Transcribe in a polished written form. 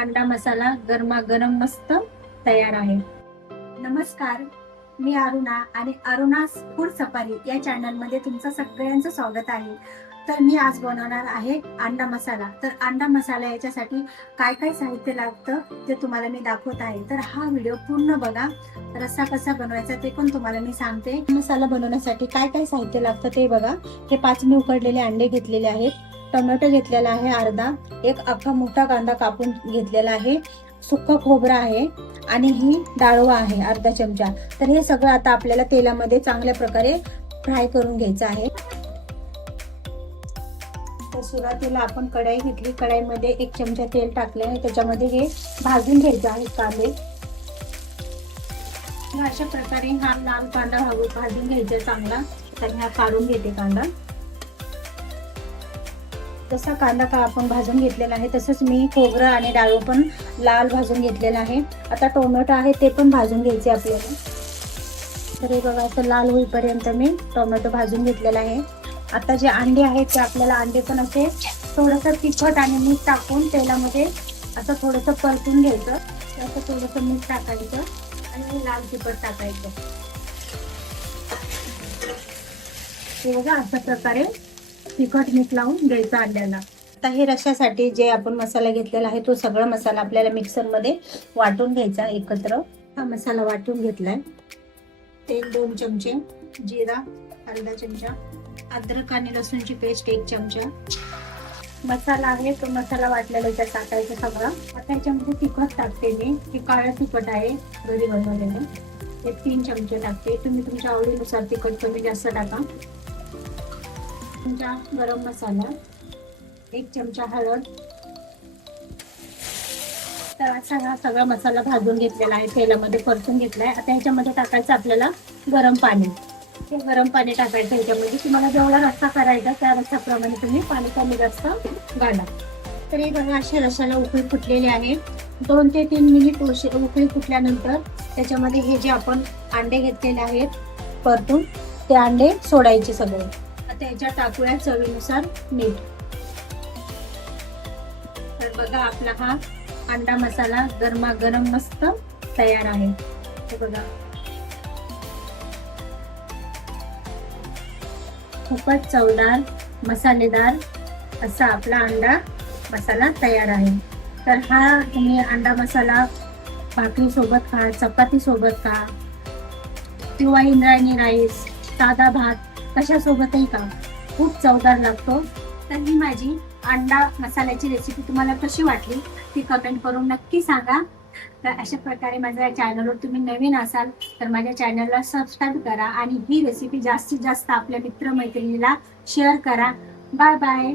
अंडा मसाला गरमागरम मस्त तयार आहे। नमस्कार, मी अरुणा आणि अरुणास फूड सफारी या चॅनल मध्ये तुमचं सगळ्यांचं स्वागत आहे। तर मी आज बनवणार आहे अंडा मसाला। तर अंडा मसाला याच्यासाठी काय काय साहित्य लागतं ते तुम्हाला मी दाखवत आहे। तर हा व्हिडिओ पूर्ण बघा, रस्सा कसा बनवायचा ते पण तुम्हाला मी सांगते। मसाला बनवण्यासाठी काय काय साहित्य लागतं ते बघा। हे 5 मी उकडलेले अंडे घेतलेले आहेत, टोमॅटो घेतलेला आहे अर्धा, एक अख्खा मोठा कांदा कापून घेतलेला आहे, सुक्क खोबरं आहे आणि ही डाळवा आहे अर्धा चमचा। तर हे सगळं आता आपल्याला तेलामध्ये चांगल्या प्रकारे फ्राय करून घ्यायचं आहे। तर सुरुवातीला आपण कढाई घेतली, कढाईमध्ये 1 चमचा तेल टाकले आणि त्याच्यामध्ये हे भाजून घ्यायचं आहे कांदे। अशा प्रकारे हा लाल कांदा भाजून घ्यायचा चांगला। तर हा काढून घेते कांदा। जसा कांदा आपण भाजून घेतलेला आहे तसंच मी खोबरं आणि डाळू पण लाल भाजून घेतलेला आहे। आता टोमॅटो आहे ते पण भाजून घ्यायचे आपल्याला। तर हे बघा, असं लाल होईपर्यंत मी टोमॅटो भाजून घेतलेला आहे। आता जे अंडे आहेत ते आपल्याला अंडे पण असे थोडंसं तिखट आणि मीठ टाकून तेलामध्ये असं थोडंसं परतून घ्यायचं। असं थोडंसं मीठ टाकायचं आणि लाल तिखट टाकायचं। हे बघा, अशा प्रकारे तिखट मीठ लावून घ्यायचं अंड्याला। आता हे रश्श्यासाठी जे आपण मसाला घेतलेला आहे तो सगळा मसाला आपल्याला मिक्सर मध्ये वाटून घ्यायचा एकत्र। हा मसाला वाटून घेतलाय। तेल 2 चमचे, जिरा अर्धा चमचा, अद्रक आणि लसूणची पेस्ट 1 चमचा, मसाला आहे तो मसाला वाटलेला याच्यात टाकायचा सगळा। आता याच्यामध्ये तिखट टाकते मी, हे काळं तिखट आहे घरी बनवलेलं, हे 3 चमचे टाकते। तुम्ही तुमच्या आवडीनुसार तिखट कमी जास्त टाका। चमचा गरम मसाला, 1 चमचा हळद। तर असा हा सगळा मसाला भाजून घेतलेला आहे, तेलामध्ये परतून घेतलाय। आता ह्याच्यामध्ये टाकायचं आपल्याला गरम पाणी। हे गरम पाणी टाकायचं ह्याच्यामध्ये। तुम्हाला जेवढा रस्सा करायचा त्या रस्स्याप्रमाणे तुम्ही पाणी कमी जास्त घाला। तर हे बघा, अशा रस्स्याला उकळी फुटलेली आहे। 2 ते 3 मिनिट उकळी फुटल्यानंतर त्याच्यामध्ये हे जे आपण अंडे घेतलेले आहेत परतून, ते अंडे सोडायचे सगळे। आता याच्यात टाकूया चवीनुसार मीठ। तर बघा, आपला हा अंडा मसाला गरमागरम मस्त तयार आहे। हे बघा, खूपच चवदार मसालेदार असा आपला अंडा मसाला तयार आहे। तर हा तुम्ही अंडा मसाला भाकरी सोबत खा, चपाती सोबत खा किंवा इंद्रायणी राईस, साधा भात कशासोबतही खा, खूप चवदार लागतो। तर ही माझी अंडा मसाल्याची रेसिपी तुम्हाला कशी वाटली ती कमेंट करून नक्की सांगा। तर अशा प्रकारे माझ्या चॅनलवर तुम्ही नवीन असाल तर माझ्या चॅनलला सबस्क्राईब करा आणि ही रेसिपी जास्तीत जास्त आपल्या मित्रमैत्रिणीला शेअर करा। Bye bye.